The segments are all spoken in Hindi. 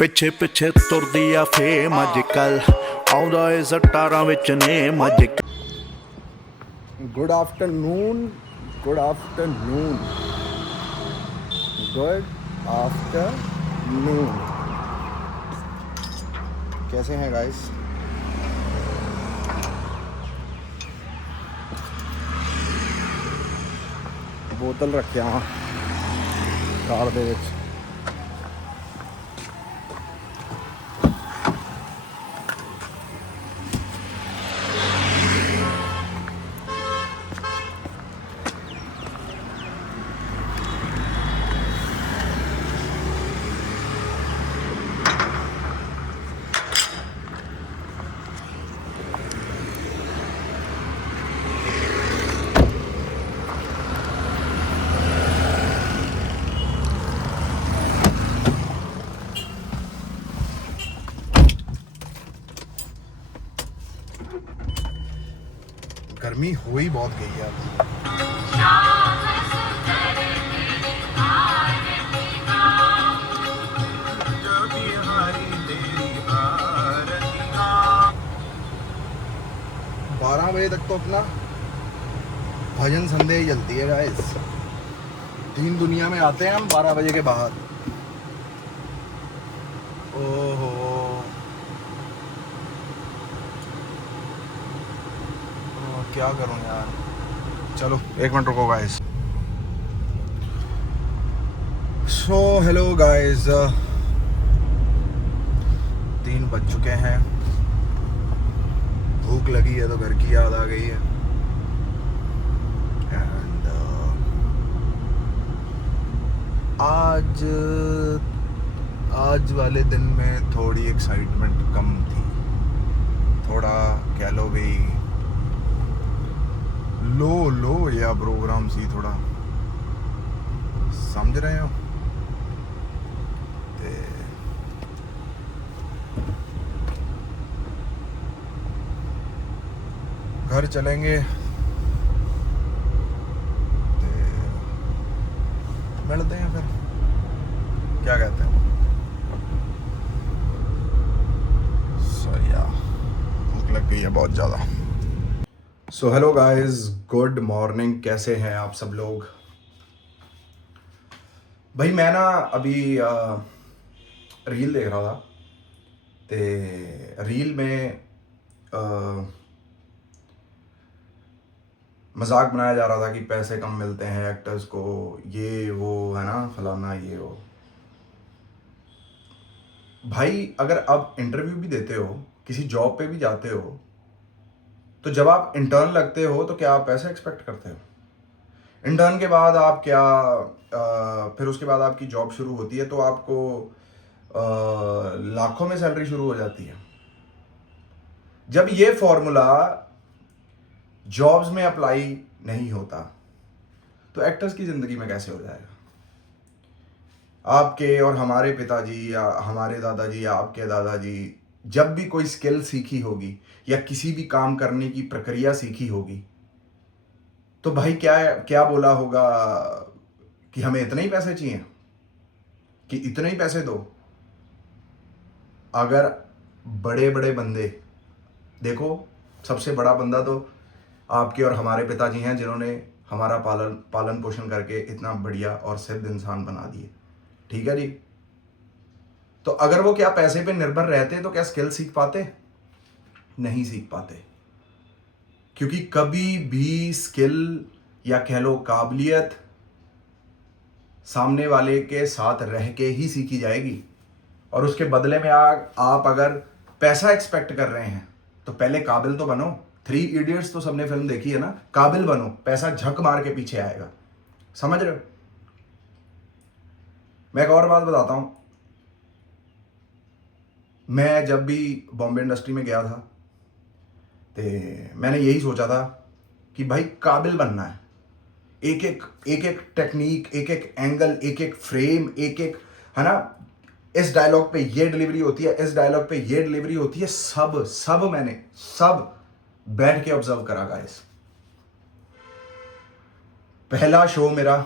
ਪਿੱਛੇ ਪਿੱਛੇ ਤੁਰਦੀ ਆ ਫੇਮ ਅੱਜ ਕੱਲ ਆਉਂਦਾ ਏ ਸਟਾਰਾਂ ਵਿੱਚ ਨੇਮ ਅੱਜ good afternoon good afternoon good afternoon. कैसे हैं गाइस? बोतल रखे हाँ कार दे विच। गर्मी हो ही बहुत गई है अब। 12 बजे तक तो अपना भजन संध्या ही चलती है गाइस। दीन दुनिया में आते हैं हम 12 बजे के बाद। ओहो क्या करूं यार। चलो 1 मिनट रुको गाइस। सो हेलो गाइस, 3 बज चुके हैं। भूख लगी है तो घर की याद आ गई है। एंड आज वाले दिन में थोड़ी एक्साइटमेंट कम थी। थोड़ा कह लो भी लो या प्रोग्राम सी थोड़ा समझ रहे हो। ते घर चलेंगे ते मिलते हैं फिर, क्या कहते हैं। सही यार भूख लग गई है बहुत ज़्यादा। So hello guys, good morning. कैसे हैं आप सब लोग? भाई मैं ना अभी रील देख रहा था ते रील में मजाक बनाया जा रहा था कि पैसे कम मिलते हैं एक्टर्स को, ये वो है ना, फलाना ये वो। भाई अगर आप इंटरव्यू भी देते हो, किसी जॉब पे भी जाते हो, तो जब आप इंटर्न लगते हो तो क्या आप पैसे एक्सपेक्ट करते हो? इंटर्न के बाद आप क्या फिर उसके बाद आपकी जॉब शुरू होती है तो आपको लाखों में सैलरी शुरू हो जाती है। जब ये फॉर्मूला जॉब्स में अप्लाई नहीं होता तो एक्टर्स की जिंदगी में कैसे हो जाएगा? आपके और हमारे पिताजी या हमारे दादाजी या आपके दादाजी जब भी कोई स्किल सीखी होगी या किसी भी काम करने की प्रक्रिया सीखी होगी तो भाई क्या क्या बोला होगा कि हमें इतने ही पैसे चाहिए, कि इतने ही पैसे दो। अगर बड़े बड़े बंदे देखो, सबसे बड़ा बंदा तो आपके और हमारे पिताजी हैं जिन्होंने हमारा पालन पोषण करके इतना बढ़िया और सिद्ध इंसान बना दिए, ठीक है जी। तो अगर वो क्या पैसे पे निर्भर रहते तो क्या स्किल सीख पाते? नहीं सीख पाते, क्योंकि कभी भी स्किल या कह लो काबिलियत सामने वाले के साथ रह के ही सीखी जाएगी। और उसके बदले में आप अगर पैसा एक्सपेक्ट कर रहे हैं तो पहले काबिल तो बनो। 3 इडियट्स तो सबने फिल्म देखी है ना, काबिल बनो, पैसा झक मार के पीछे आएगा। समझ रहे हो? मैं एक और बात बताता हूं। मैं जब भी बॉम्बे इंडस्ट्री में गया था तो मैंने यही सोचा था कि भाई काबिल बनना है। एक एक टेक्निक, एक एक एंगल, एक एक फ्रेम, एक एक, है ना, इस डायलॉग पे ये डिलीवरी होती है, इस डायलॉग पे ये डिलीवरी होती है, सब मैंने सब बैठ के ऑब्जर्व करा गाइस। पहला शो मेरा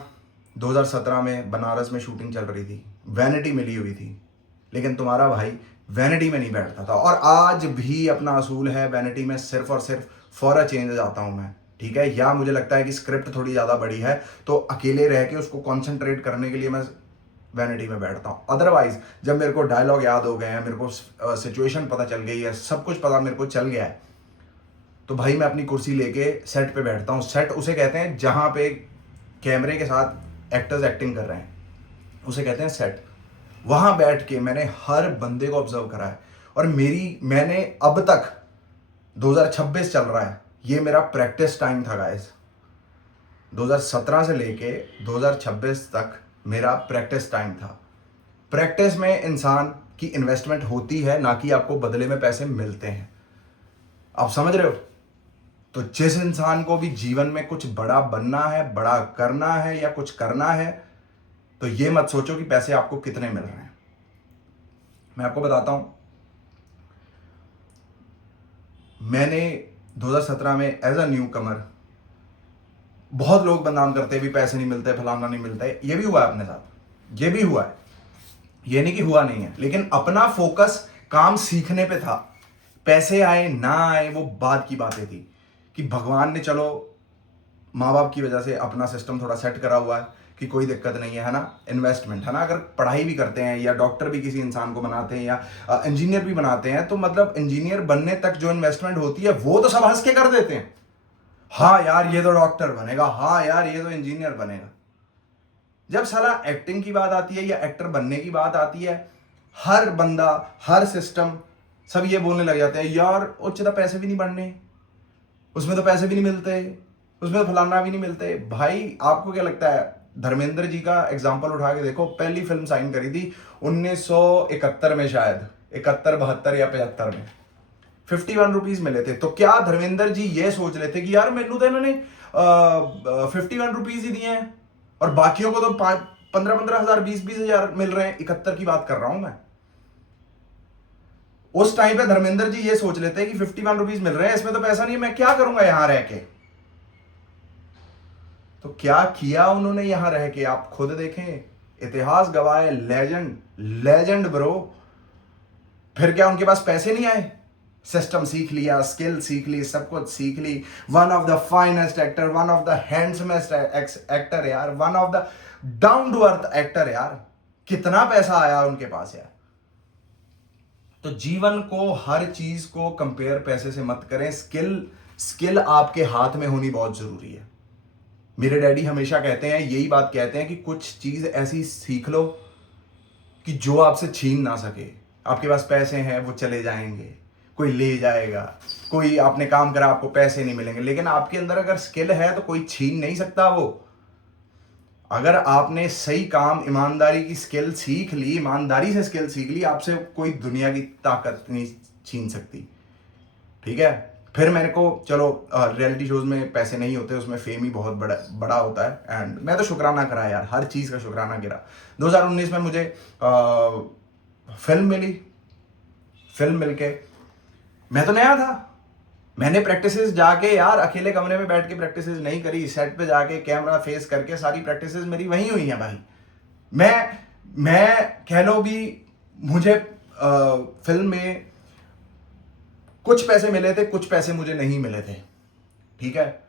2017 में बनारस में शूटिंग चल रही थी, वैनिटी मिली हुई थी, लेकिन तुम्हारा भाई वैनिटी में नहीं बैठता था, और आज भी अपना असूल है वैनिटी में, सिर्फ और सिर्फ फॉर अ चेंज जाता हूं मैं, ठीक है। या मुझे लगता है कि स्क्रिप्ट थोड़ी ज़्यादा बड़ी है तो अकेले रह के उसको कॉन्सेंट्रेट करने के लिए मैं वैनिटी में बैठता हूँ। अदरवाइज जब मेरे को डायलॉग याद हो गए हैं, मेरे को सिचुएशन पता चल गई है, सब कुछ पता मेरे को चल गया है, तो भाई मैं अपनी कुर्सी लेके सेट पे बैठता हूँ। सेट उसे कहते हैं जहाँ पे कैमरे के साथ एक्टर्स एक्टिंग कर रहे हैं, उसे कहते हैं सेट। वहाँ बैठ के मैंने हर बंदे को ऑब्जर्व करा है, और मैंने अब तक 2026 चल रहा है, ये मेरा प्रैक्टिस टाइम था गाइस। 2017 से लेके 2026 तक मेरा प्रैक्टिस टाइम था। प्रैक्टिस में इंसान की इन्वेस्टमेंट होती है, ना कि आपको बदले में पैसे मिलते हैं। आप समझ रहे हो? तो जिस इंसान को भी जीवन में कुछ बड़ा बनना है, बड़ा करना है या कुछ करना है, तो ये मत सोचो कि पैसे आपको कितने मिल रहे हैं। मैं आपको बताता हूं, मैंने 2017 में एज अ न्यू कमर, बहुत लोग बदनाम करते हैं भी पैसे नहीं मिलते, फलाना नहीं मिलता है, ये भी हुआ है अपने साथ, ये भी हुआ है, ये नहीं कि हुआ नहीं है, लेकिन अपना फोकस काम सीखने पे था। पैसे आए ना आए वो बाद की बातें थी, कि भगवान ने चलो माँ बाप की वजह से अपना सिस्टम थोड़ा सेट करा हुआ है कि कोई दिक्कत नहीं है ना, इन्वेस्टमेंट है ना। अगर पढ़ाई भी करते हैं या डॉक्टर भी किसी इंसान को बनाते हैं या इंजीनियर भी बनाते हैं, तो मतलब इंजीनियर बनने तक जो इन्वेस्टमेंट होती है वो तो सब हंस के कर देते हैं, हाँ यार ये तो डॉक्टर बनेगा, हाँ यार ये तो इंजीनियर बनेगा। जब साला एक्टिंग की बात आती है या एक्टर बनने की बात आती है, हर बंदा, हर सिस्टम, सब ये बोलने लग जाते हैं यार उच्चता पैसे भी नहीं बनने, उसमें तो पैसे भी नहीं मिलते, उसमें तो फलाना भी नहीं मिलते। भाई आपको क्या लगता है, धर्मेंद्र जी का एग्जाम्पल उठा के देखो, पहली फिल्म साइन करी थी 1971 में, शायद 71, 72 या 75 में, 51 रुपीज मिले थे। तो क्या धर्मेंद्र जी ये सोच रहे थे कि यार मेनू तो इन्होंने 51 रुपीज ही दिए हैं और बाकियों को तो 15-15 हजार, 20-20 हजार मिल रहे हैं? 71 की बात कर रहा हूं मैं। उस टाइम पे धर्मेंद्र जी ये सोच लेते हैं कि 51 रुपीज मिल रहे हैं, इसमें तो पैसा नहीं है, मैं क्या करूंगा यहां रह के। तो क्या किया उन्होंने यहां रह के, आप खुद देखें, इतिहास गवाह है, लेजेंड, लेजेंड ब्रो। फिर क्या उनके पास पैसे नहीं आए? सिस्टम सीख लिया, स्किल सीख ली, सब कुछ सीख ली, one of the finest actor, one of the handsomest actor यार, one of the down to earth actor यार, कितना पैसा आया उनके पास यार। तो जीवन को, हर चीज को कंपेयर पैसे से मत करें। स्किल आपके हाथ में होनी बहुत जरूरी है। मेरे डैडी हमेशा कहते हैं, यही बात कहते हैं कि कुछ चीज ऐसी सीख लो कि जो आपसे छीन ना सके। आपके पास पैसे हैं वो चले जाएंगे, कोई ले जाएगा, कोई आपने काम करा आपको पैसे नहीं मिलेंगे, लेकिन आपके अंदर अगर स्किल है तो कोई छीन नहीं सकता वो। अगर आपने सही काम, ईमानदारी की स्किल सीख ली, ईमानदारी से स्किल सीख ली, आपसे कोई दुनिया की ताकत नहीं छीन सकती, ठीक है। फिर मेरे को, चलो रियलिटी शोज में पैसे नहीं होते, उसमें फेम ही बहुत बड़ा बड़ा होता है, एंड मैं तो शुक्राना करा यार, हर चीज़ का शुक्राना गिरा। 2019 में मुझे फिल्म मिली, फिल्म मिलके मैं तो नया था, मैंने प्रैक्टिसेस जाके यार अकेले कमरे में बैठ के प्रैक्टिसेस नहीं करी, सेट पे जाके कैमरा फेस करके सारी प्रैक्टिसेस मेरी वहीं हुई हैं भाई। मैं कह लो भी, मुझे फिल्म में कुछ पैसे मिले थे, कुछ पैसे मुझे नहीं मिले थे, ठीक है,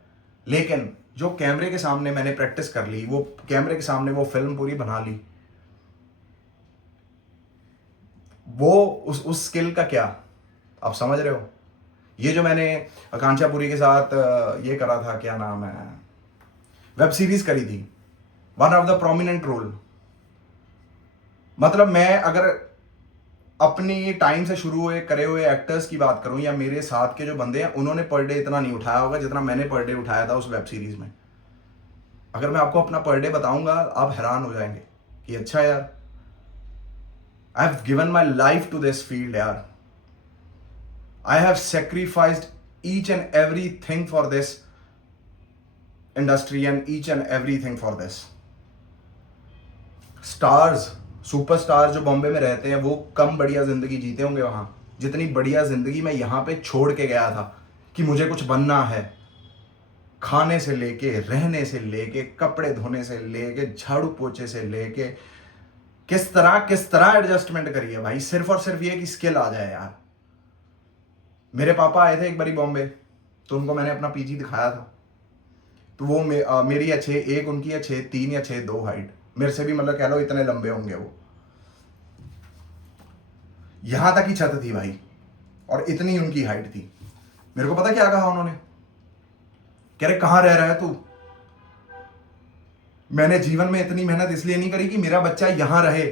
लेकिन जो कैमरे के सामने मैंने प्रैक्टिस कर ली, वो कैमरे के सामने वो फिल्म पूरी बना ली, वो उस स्किल का क्या, आप समझ रहे हो। ये जो मैंने आकांक्षापुरी के साथ ये करा था, क्या नाम है, वेब सीरीज करी थी, one of the prominent role, मतलब मैं अगर अपनी टाइम से शुरू हुए करे हुए एक्टर्स की बात करूं, या मेरे साथ के जो बंदे हैं, उन्होंने पर डे इतना नहीं उठाया होगा जितना मैंने पर डे उठाया था उस वेब सीरीज में। अगर मैं आपको अपना पर डे बताऊंगा, आप हैरान हो जाएंगे कि अच्छा यार, I have given my life to this field यार, I have sacrificed each and every thing for this industry and each and every thing for this. Stars, superstar जो बॉम्बे में रहते हैं, वो कम बढ़िया जिंदगी जीते होंगे वहां, जितनी बढ़िया जिंदगी मैं यहां पे छोड़ के गया था कि मुझे कुछ बनना है। खाने से लेके, रहने से लेके, कपड़े धोने से लेके, झाड़ू पोछे से लेके, किस तरह एडजस्टमेंट करी है भाई, सिर्फ और सिर्फ ये कि स्किल आ जाए यार। मेरे पापा आए थे एक बारी बॉम्बे, तो उनको मैंने अपना पीजी दिखाया था, तो वो मेरी है 6 1, उनकी है 6 3 या 6 2 हाइट, मेरे से भी मतलब कह लो इतने लंबे होंगे वो। यहां तक ही छत थी भाई, और इतनी उनकी हाइट थी। मेरे को पता क्या कहा उन्होंने, कह रहे कहां रह रहा है तू? मैंने जीवन में इतनी मेहनत इसलिए नहीं करी कि मेरा बच्चा यहां रहे।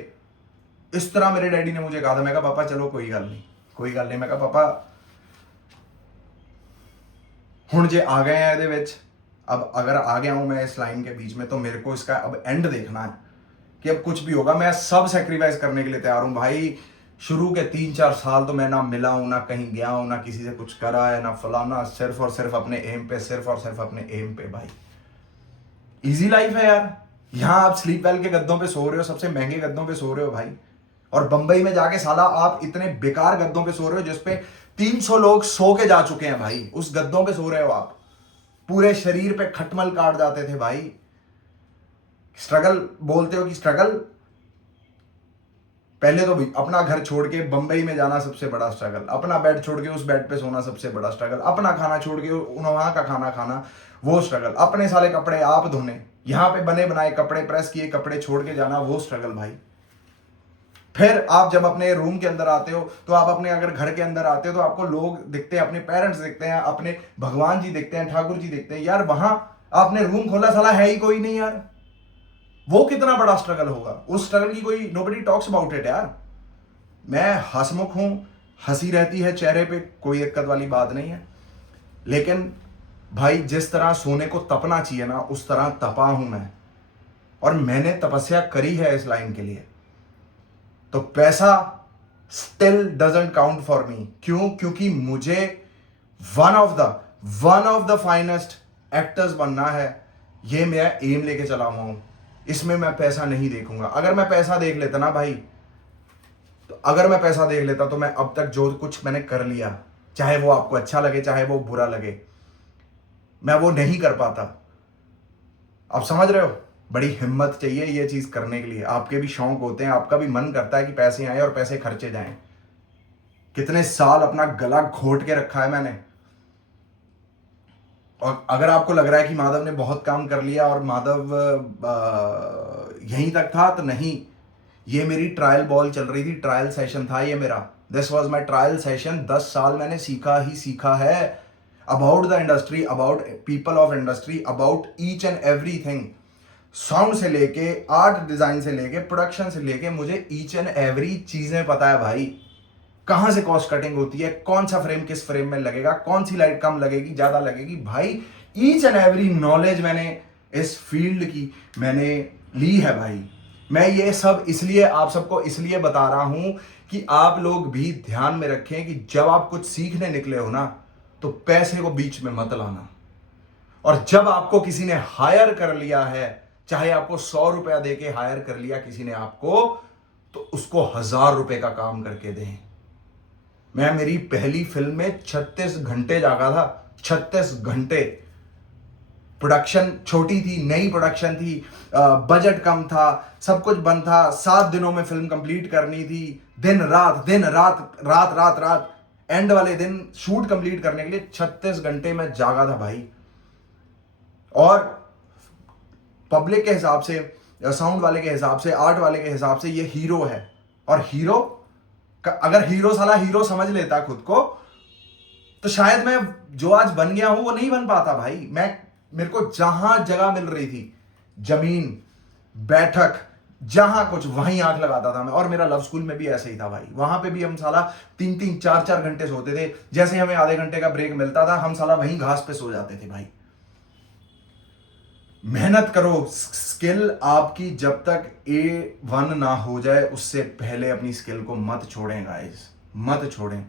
इस तरह मेरे डैडी ने मुझे कहा था। मैं कहा पापा चलो कोई गल नहीं, कोई गल नहीं। मैं कहा पापा हुण जे आ गए हैं ਇਹਦੇ ਵਿੱਚ, अब अगर आ गया हूं मैं इस लाइन के बीच में, तो मेरे को इसका अब एंड देखना है कि अब कुछ भी होगा मैं सब सेक्रीफाइस करने के लिए तैयार हूं भाई। शुरू के 3-4 साल तो मैं ना मिला हूं, ना कहीं गया हूं, ना किसी से कुछ करा है, ना फलाना, सिर्फ और सिर्फ अपने एम पे, सिर्फ और सिर्फ अपने एम पे भाई। इजी लाइफ है यार। यहां आप स्लीप वेल के गद्दों पे सो रहे हो, सबसे महंगे गद्दों पे सो रहे हो भाई, और बंबई में जाके साला आप इतने बेकार गद्दों पे सो रहे हो जिसपे 300 लोग सो के जा चुके हैं भाई। उस गद्दों पे सो रहे हो आप, पूरे शरीर पे खटमल काट जाते थे भाई। स्ट्रगल बोलते हो कि स्ट्रगल, पहले तो भाई अपना घर छोड़ के बंबई में जाना सबसे बड़ा स्ट्रगल, अपना बेड छोड़ के उस बेड पे सोना सबसे बड़ा स्ट्रगल, अपना खाना छोड़ के वहां का खाना खाना वो स्ट्रगल, अपने साले कपड़े आप धोने, यहां पे बने बनाए कपड़े, प्रेस किए कपड़े छोड़ के जाना वो स्ट्रगल भाई। फिर आप जब अपने रूम के अंदर आते हो, तो आप अपने अगर घर के अंदर आते हो तो आपको लोग दिखते हैं, अपने पेरेंट्स दिखते हैं, अपने भगवान जी दिखते हैं, ठाकुर जी दिखते हैं। यार वहां आपने रूम खोला, साला है ही कोई नहीं यार। वो कितना बड़ा स्ट्रगल होगा, उस स्ट्रगल की कोई नोबडी टॉक्स अबाउट इट यार। मैं हंसमुख हूं, हंसी रहती है चेहरे पे, कोई दिक्कत वाली बात नहीं है, लेकिन भाई जिस तरह सोने को तपना चाहिए ना, उस तरह तपा हूं मैं, और मैंने तपस्या करी है इस लाइन के लिए। तो पैसा still doesn't count for me. क्यों? क्योंकि मुझे one of the finest actors बनना है। ये मैं एम लेके चला हुआ हूं, इसमें मैं पैसा नहीं देखूंगा। अगर मैं पैसा देख लेता ना भाई, तो अगर मैं पैसा देख लेता तो मैं अब तक जो कुछ मैंने कर लिया, चाहे वो आपको अच्छा लगे चाहे वो बुरा लगे, मैं वो नहीं कर पाता। आप समझ रहे हो? बड़ी हिम्मत चाहिए ये चीज करने के लिए। आपके भी शौक होते हैं, आपका भी मन करता है कि पैसे आए और पैसे खर्चे जाएं। कितने साल अपना गला घोट के रखा है मैंने। और अगर आपको लग रहा है कि माधव ने बहुत काम कर लिया और माधव यहीं तक था, तो नहीं। ये मेरी ट्रायल बॉल चल रही थी, ट्रायल सेशन था ये मेरा। This was my trial session. 10 साल मैंने सीखा ही सीखा है about the industry, about people of industry, about each and everything. Sound से लेके, आर्ट डिजाइन से लेके, प्रोडक्शन से लेके, मुझे ईच एंड एवरी चीजें पता है भाई। कहां से कॉस्ट कटिंग होती है, कौन सा फ्रेम किस फ्रेम में लगेगा, कौन सी लाइट कम लगेगी ज्यादा लगेगी, भाई ईच एंड एवरी नॉलेज मैंने इस फील्ड की मैंने ली है भाई। मैं ये सब इसलिए आप सबको इसलिए बता रहा हूं कि आप लोग भी ध्यान में रखें कि जब आप कुछ सीखने निकले हो ना, तो पैसे को बीच में मत लाना। और जब आपको किसी ने हायर कर लिया है, चाहे आपको 100 रुपया देके हायर कर लिया किसी ने आपको, तो उसको 1000 रुपए का काम करके दें। मैं मेरी पहली फिल्म में 36 घंटे जागा था, 36 घंटे। प्रोडक्शन छोटी थी, नई प्रोडक्शन थी, बजट कम था, सब कुछ बंद था, 7 दिनों में फिल्म कंप्लीट करनी थी। दिन रात रात रात रात, एंड वाले दिन शूट कंप्लीट करने के लिए 36 घंटे में जागा था भाई। और पब्लिक के हिसाब से, साउंड वाले के हिसाब से, आर्ट वाले के हिसाब से ये हीरो है। और हीरो अगर हीरो साला हीरो समझ लेता खुद को, तो शायद मैं जो आज बन गया हूं वो नहीं बन पाता भाई। मेरे को जहां जगह मिल रही थी, जमीन, बैठक, जहां कुछ, वहीं आंख लगाता था मैं। और मेरा लव स्कूल में भी ऐसे ही था भाई। वहां पे भी हम साला 3-3 4-4 घंटे सोते थे। जैसे हमें आधे घंटे का ब्रेक मिलता था, हम साला वहीं घास पे सो जाते थे भाई। मेहनत करो। स्किल आपकी जब तक A1 ना हो जाए, उससे पहले अपनी स्किल को मत छोड़ें गाइस, मत छोड़ें।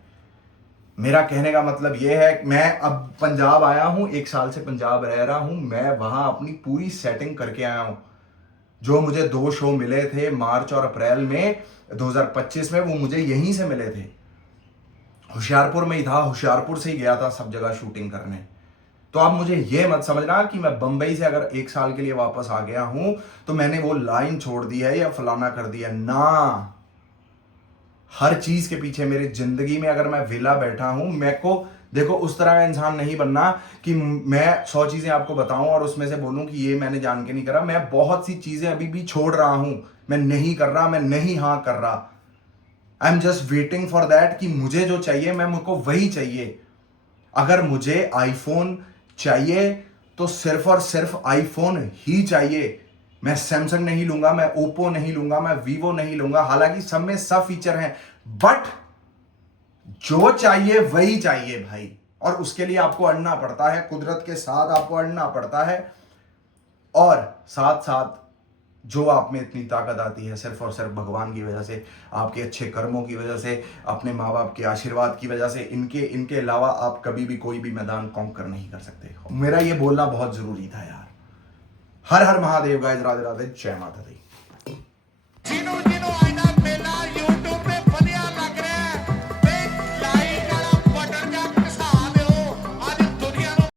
मेरा कहने का मतलब यह है, मैं अब पंजाब आया हूं, 1 साल से पंजाब रह रहा हूं। मैं वहां अपनी पूरी सेटिंग करके आया हूं। जो मुझे 2 शो मिले थे मार्च और अप्रैल में 2025 में, वो मुझे यहीं से मिले थे। होशियारपुर में ही था, होशियारपुर से ही गया था सब जगह शूटिंग करने। तो आप मुझे ये मत समझना कि मैं बंबई से अगर 1 साल के लिए वापस आ गया हूं तो मैंने वो लाइन छोड़ दी है या फलाना कर दिया ना। हर चीज के पीछे मेरी जिंदगी में अगर मैं विला बैठा हूं, मेरे को देखो उस तरह का इंसान नहीं बनना कि मैं 100 चीजें आपको बताऊं और उसमें से बोलूं कि ये मैंने जान के नहीं करा। मैं बहुत सी चीजें अभी भी छोड़ रहा हूं, मैं नहीं कर रहा, मैं नहीं हां कर रहा। I am just waiting for that कि मुझे जो चाहिए मैं मुझको वही चाहिए। अगर मुझे आईफोन चाहिए तो सिर्फ और सिर्फ आईफोन ही चाहिए। मैं सैमसंग नहीं लूंगा, मैं ओप्पो नहीं लूंगा, मैं वीवो नहीं लूंगा। हालांकि सब में सब फीचर हैं, बट जो चाहिए वही चाहिए भाई। और उसके लिए आपको अड़ना पड़ता है, कुदरत के साथ आपको अड़ना पड़ता है। और साथ साथ जो आप में इतनी ताकत आती है सिर्फ और सिर्फ भगवान की वजह से, आपके अच्छे कर्मों की वजह से, अपने माँ बाप के आशीर्वाद की वजह से। इनके अलावा आप कभी भी कोई भी मैदान कॉन्कर नहीं कर सकते। मेरा ये बोलना बहुत जरूरी था यार। हर हर महादेव गाइस, राधे राधे, जय माता दी।